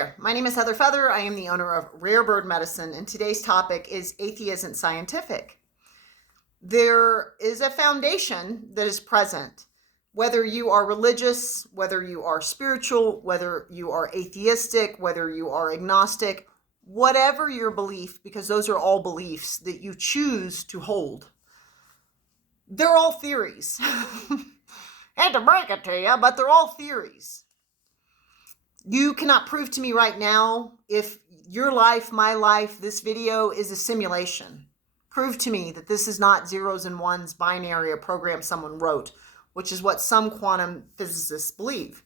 there, my name is Heather Feather. I am the owner of Rare Bird Medicine, and today's topic is Atheisnt Scientific. There is a foundation that is present, whether you are religious, whether you are spiritual, whether you are atheistic, whether you are agnostic, whatever your belief, because those are all beliefs that you choose to hold. They're all theories. Hate to break it to you, but they're all theories. You cannot prove to me right now if your life, my life, this video is a simulation. Prove to me that this is not zeros and ones, binary, a program someone wrote, which is what some quantum physicists believe.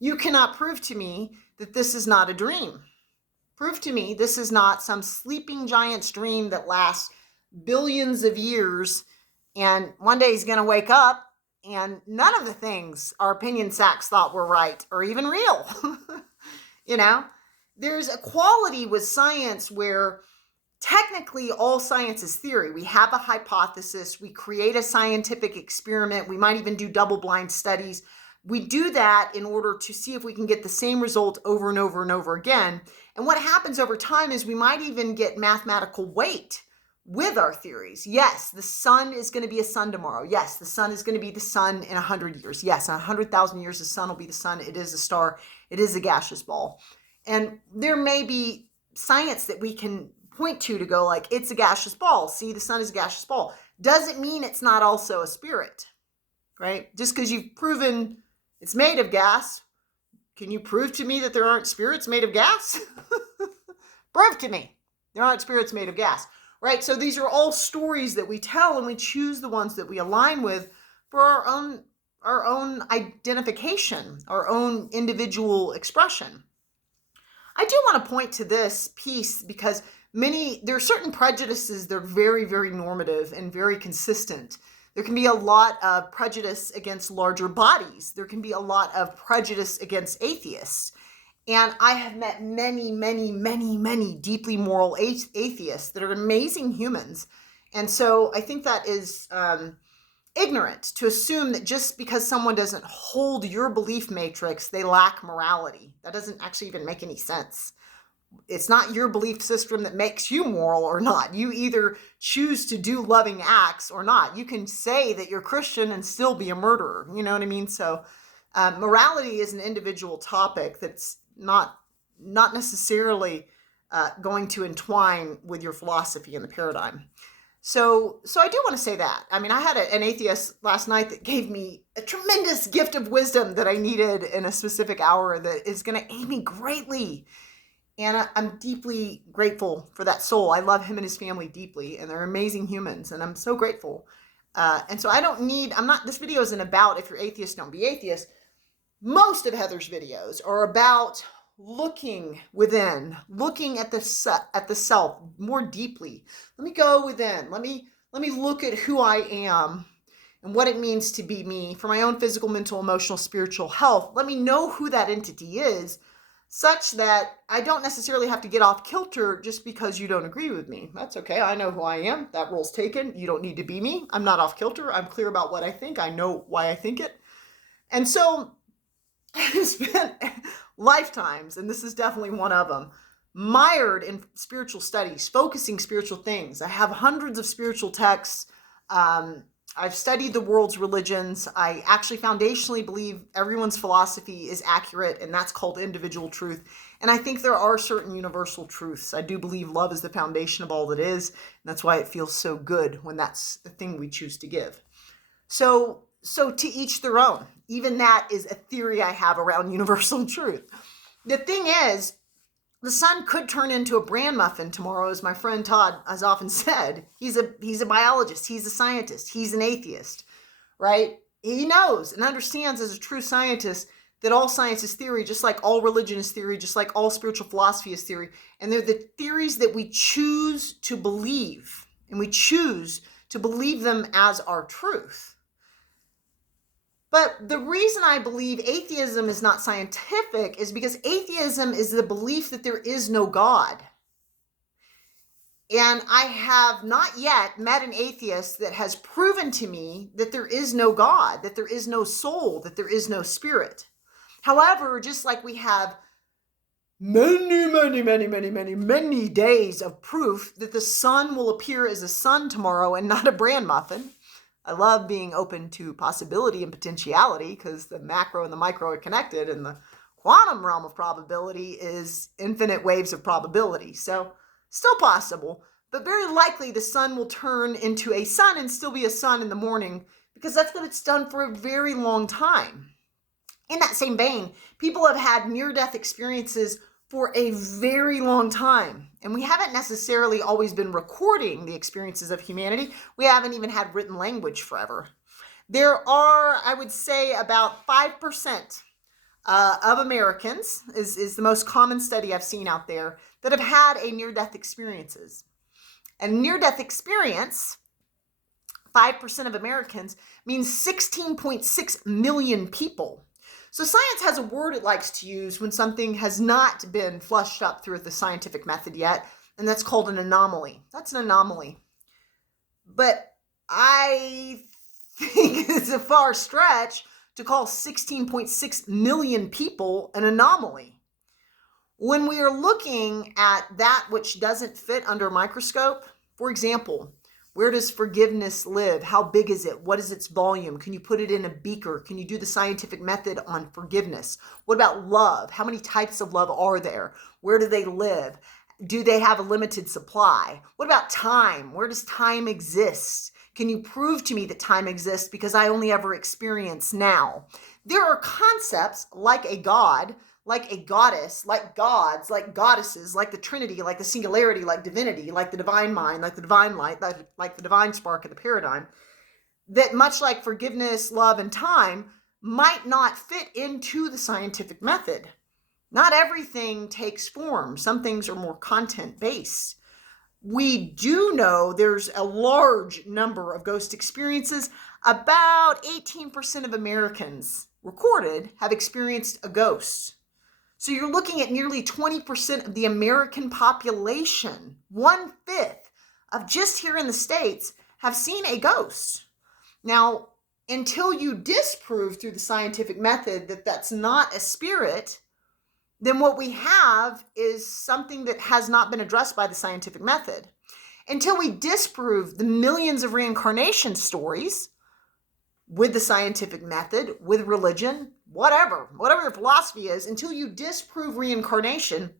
You cannot prove to me that this is not a dream. Prove to me this is not some sleeping giant's dream that lasts billions of years, and one day he's going to wake up and none of the things our opinion sacks thought were right or even real. There's a quality with science where technically all science is theory. We have a hypothesis, we create a scientific experiment, we might even do double-blind studies. We do that in order to see if we can get the same result over and over and over again. And what happens over time is we might even get mathematical weight with our theories. Yes, the sun is going to be a sun tomorrow. Yes, the sun is going to be the sun in 100 years. Yes, in 100,000 years, the sun will be the sun. It is a star. It is a gaseous ball. And there may be science that we can point to go like, it's a gaseous ball. See, the sun is a gaseous ball. Doesn't mean it's not also a spirit, right? Just because you've proven it's made of gas, can you prove to me that there aren't spirits made of gas? Prove to me there aren't spirits made of gas. Right? So these are all stories that we tell, and we choose the ones that we align with for our own identification, our own individual expression. I do want to point to this piece because there are certain prejudices that are very, very normative and very consistent. There can be a lot of prejudice against larger bodies. There can be a lot of prejudice against atheists. And I have met many, many, many, many deeply moral atheists that are amazing humans. And so I think that is ignorant to assume that just because someone doesn't hold your belief matrix, they lack morality. That doesn't actually even make any sense. It's not your belief system that makes you moral or not. You either choose to do loving acts or not. You can say that you're Christian and still be a murderer. You know what I mean? So morality is an individual topic that's not necessarily going to entwine with your philosophy and the paradigm. So I do want to say that. I mean, I had an atheist last night that gave me a tremendous gift of wisdom that I needed in a specific hour that is going to aid me greatly. And I'm deeply grateful for that soul. I love him and his family deeply, and they're amazing humans, and I'm so grateful. And so this video isn't about if you're atheist, don't be atheist. Most of Heather's videos are about looking within, looking at the self more deeply. Let me go within. Let me look at who I am and what it means to be me for my own physical, mental, emotional, spiritual health. Let me know who that entity is, such that I don't necessarily have to get off kilter just because you don't agree with me. That's okay. I know who I am. That role's taken. You don't need to be me. I'm not off kilter. I'm clear about what I think. I know why I think it. And so I've spent lifetimes, and this is definitely one of them, mired in spiritual studies, focusing spiritual things. I have hundreds of spiritual texts. I've studied the world's religions. I actually foundationally believe everyone's philosophy is accurate, and that's called individual truth. And I think there are certain universal truths. I do believe love is the foundation of all that is, and that's why it feels so good when that's the thing we choose to give. So to each their own. Even that is a theory I have around universal truth. The thing is, the sun could turn into a bran muffin tomorrow, as my friend Todd has often said. He's a biologist. He's a scientist. He's an atheist, right? He knows and understands as a true scientist that all science is theory, just like all religion is theory, just like all spiritual philosophy is theory. And they're the theories that we choose to believe, and we choose to believe them as our truth. But the reason I believe atheism is not scientific is because atheism is the belief that there is no God. And I have not yet met an atheist that has proven to me that there is no God, that there is no soul, that there is no spirit. However, just like we have many days of proof that the sun will appear as a sun tomorrow and not a bran muffin. I love being open to possibility and potentiality because the macro and the micro are connected, and the quantum realm of probability is infinite waves of probability. So still possible, but very likely the sun will turn into a sun and still be a sun in the morning because that's what it's done for a very long time. In that same vein, people have had near-death experiences for a very long time, and we haven't necessarily always been recording the experiences of humanity. We haven't even had written language forever. There are, I would say, about 5% of Americans, is the most common study I've seen out there, that have had a near-death experiences. And near-death experience, 5% of Americans, means 16.6 million people. So science has a word it likes to use when something has not been flushed up through the scientific method yet, and that's called an anomaly. That's an anomaly. But I think it's a far stretch to call 16.6 million people an anomaly. When we are looking at that which doesn't fit under a microscope, for example, where does forgiveness live? How big is it? What is its volume? Can you put it in a beaker? Can you do the scientific method on forgiveness? What about love? How many types of love are there? Where do they live? Do they have a limited supply? What about time? Where does time exist? Can you prove to me that time exists because I only ever experience now? There are concepts like a God, like a goddess, like gods, like goddesses, like the Trinity, like the singularity, like divinity, like the divine mind, like the divine light, like the divine spark of the paradigm, that much like forgiveness, love, and time might not fit into the scientific method. Not everything takes form. Some things are more content-based. We do know there's a large number of ghost experiences. About 18% of Americans recorded have experienced a ghost. So you're looking at nearly 20% of the American population, 1/5 of just here in the States, have seen a ghost. Now, until you disprove through the scientific method that that's not a spirit, then what we have is something that has not been addressed by the scientific method. Until we disprove the millions of reincarnation stories with the scientific method, with religion, whatever your philosophy is, until you disprove reincarnation,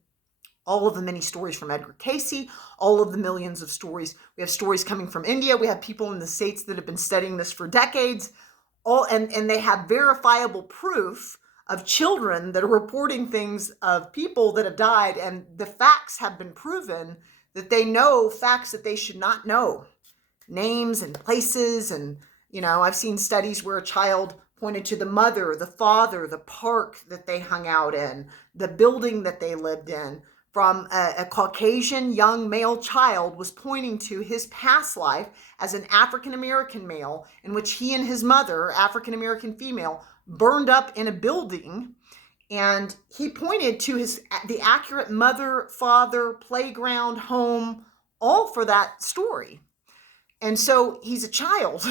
all of the many stories from Edgar Cayce, all of the millions of stories. We have stories coming from India. We have people in the States that have been studying this for decades, and they have verifiable proof of children that are reporting things of people that have died, and the facts have been proven that they know facts that they should not know. Names and places, and I've seen studies where a child pointed to the mother, the father, the park that they hung out in, the building that they lived in. From a Caucasian young male child was pointing to his past life as an African-American male in which he and his mother, African-American female, burned up in a building, and he pointed to the accurate mother, father, playground, home, all for that story. And so he's a child.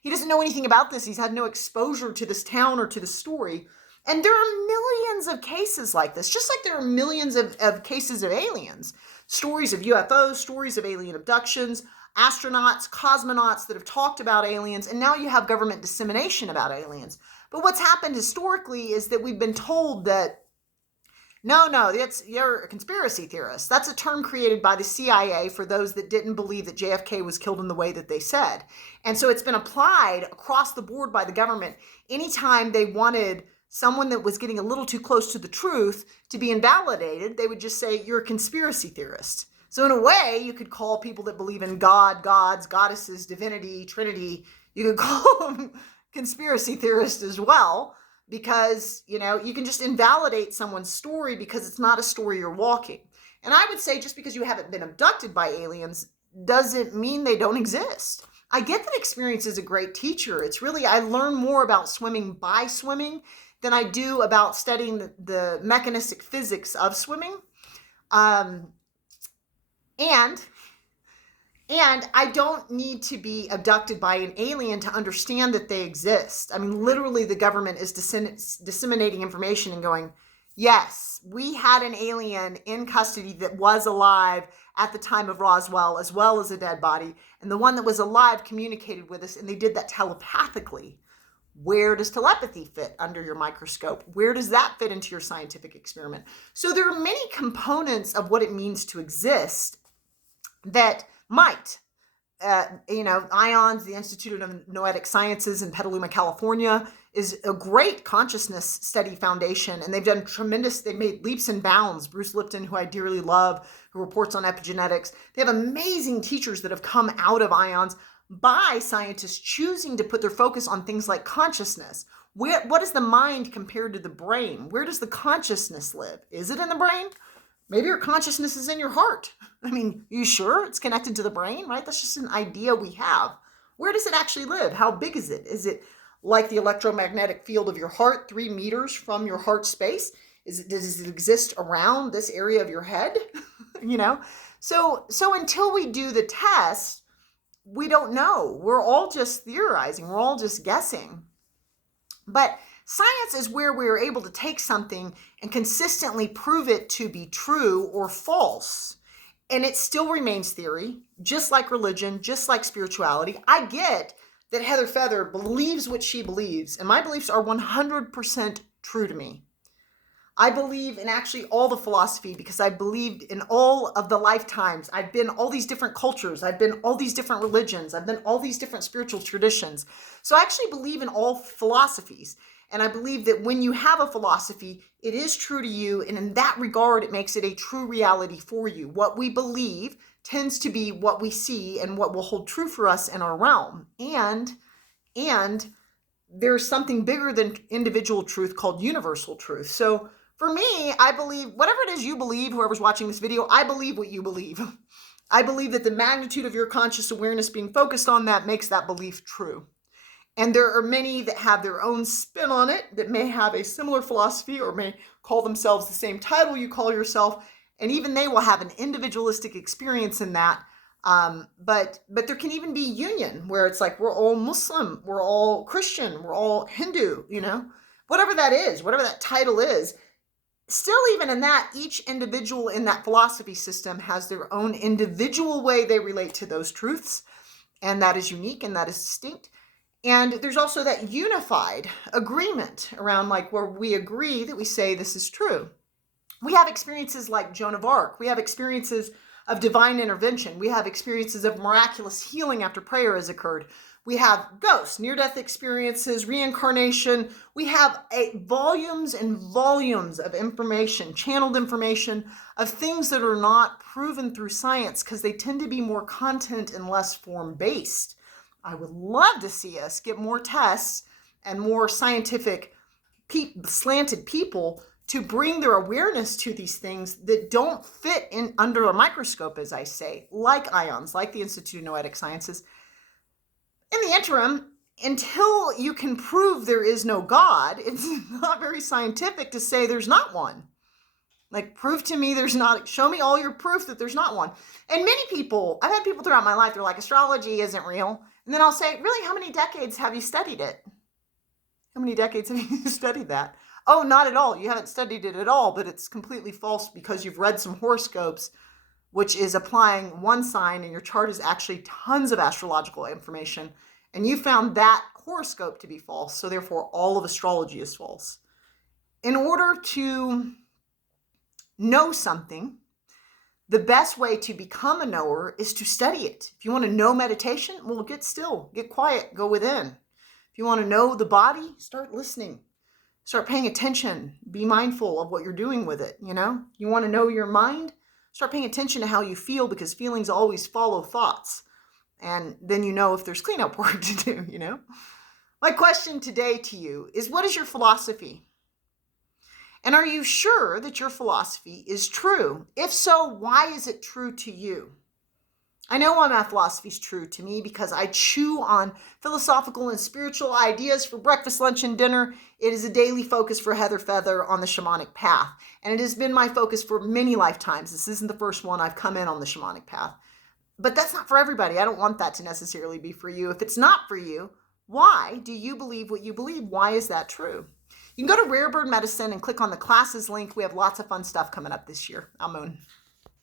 He doesn't know anything about this. He's had no exposure to this town or to the story. And there are millions of cases like this, just like there are millions of cases of aliens. Stories of UFOs, stories of alien abductions, astronauts, cosmonauts that have talked about aliens, and now you have government dissemination about aliens. But what's happened historically is that we've been told that, no, you're a conspiracy theorist. That's a term created by the CIA for those that didn't believe that JFK was killed in the way that they said. And so it's been applied across the board by the government. Anytime they wanted someone that was getting a little too close to the truth to be invalidated, they would just say, you're a conspiracy theorist. So in a way, you could call people that believe in God, gods, goddesses, divinity, Trinity, you could call them conspiracy theorists as well, because, you can just invalidate someone's story because it's not a story you're walking. And I would say just because you haven't been abducted by aliens doesn't mean they don't exist. I get that experience is a great teacher. It's really, I learn more about swimming by swimming than I do about studying the mechanistic physics of swimming. And I don't need to be abducted by an alien to understand that they exist. I mean, literally the government is disseminating information and going, Yes, we had an alien in custody that was alive at the time of Roswell, as well as a dead body. And the one that was alive communicated with us, and they did that telepathically. Where does telepathy fit under your microscope? Where does that fit into your scientific experiment? So there are many components of what it means to exist that might. IONS, the Institute of Noetic Sciences in Petaluma, California, is a great consciousness study foundation, and they've made leaps and bounds. Bruce Lipton, who I dearly love, who reports on epigenetics, they have amazing teachers that have come out of IONS by scientists choosing to put their focus on things like consciousness. What is the mind compared to the brain? Where does the consciousness live? Is it in the brain? Maybe your consciousness is in your heart. I mean, you sure it's connected to the brain, right? That's just an idea we have. Where does it actually live? How big is it? Is it like the electromagnetic field of your heart, 3 meters from your heart space? Does it exist around this area of your head? So until we do the test, we don't know. We're all just theorizing. We're all just guessing. But science is where we are able to take something and consistently prove it to be true or false. And it still remains theory, just like religion, just like spirituality. I get that Heather Feather believes what she believes, and my beliefs are 100% true to me. I believe in actually all the philosophy because I believed in all of the lifetimes. I've been all these different cultures. I've been all these different religions. I've been all these different spiritual traditions. So I actually believe in all philosophies. And I believe that when you have a philosophy, it is true to you. And in that regard, it makes it a true reality for you. What we believe tends to be what we see and what will hold true for us in our realm. And there's something bigger than individual truth called universal truth. So for me, I believe whatever it is you believe, whoever's watching this video, I believe what you believe. I believe that the magnitude of your conscious awareness being focused on that makes that belief true. And there are many that have their own spin on it, that may have a similar philosophy or may call themselves the same title you call yourself. And even they will have an individualistic experience in that. But there can even be union where it's like we're all Muslim, we're all Christian, we're all Hindu, whatever that is, whatever that title is. Still, even in that, each individual in that philosophy system has their own individual way they relate to those truths. And that is unique and that is distinct. And there's also that unified agreement around where we agree that we say this is true. We have experiences like Joan of Arc. We have experiences of divine intervention. We have experiences of miraculous healing after prayer has occurred. We have ghosts, near-death experiences, reincarnation. We have volumes and volumes of information, channeled information of things that are not proven through science because they tend to be more content and less form-based. I would love to see us get more tests and more scientific slanted people to bring their awareness to these things that don't fit in under a microscope, as I say, like IONS, like the Institute of Noetic Sciences. In the interim, until you can prove there is no God, it's not very scientific to say there's not one. Prove to me there's not, show me all your proof that there's not one. And many people, I've had people throughout my life, they're like, astrology isn't real. And then I'll say, really, how many decades have you studied it? How many decades have you studied that? Oh, not at all. You haven't studied it at all, but it's completely false because you've read some horoscopes, which is applying one sign, and your chart is actually tons of astrological information. And you found that horoscope to be false. So therefore, all of astrology is false. In order to know something, the best way to become a knower is to study it. If you want to know meditation, well, get still, get quiet, go within. If you want to know the body, start listening. Start paying attention. Be mindful of what you're doing with it, You want to know your mind? Start paying attention to how you feel because feelings always follow thoughts. And then if there's cleanup work to do, My question today to you is, what is your philosophy? And are you sure that your philosophy is true? If so, why is it true to you? I know why my philosophy is true to me because I chew on philosophical and spiritual ideas for breakfast, lunch, and dinner. It is a daily focus for Heather Feather on the shamanic path. And it has been my focus for many lifetimes. This isn't the first one I've come in on the shamanic path. But that's not for everybody. I don't want that to necessarily be for you. If it's not for you, why do you believe what you believe? Why is that true? You can go to Rare Bird Medicine and click on the classes link. We have lots of fun stuff coming up this year. Amun.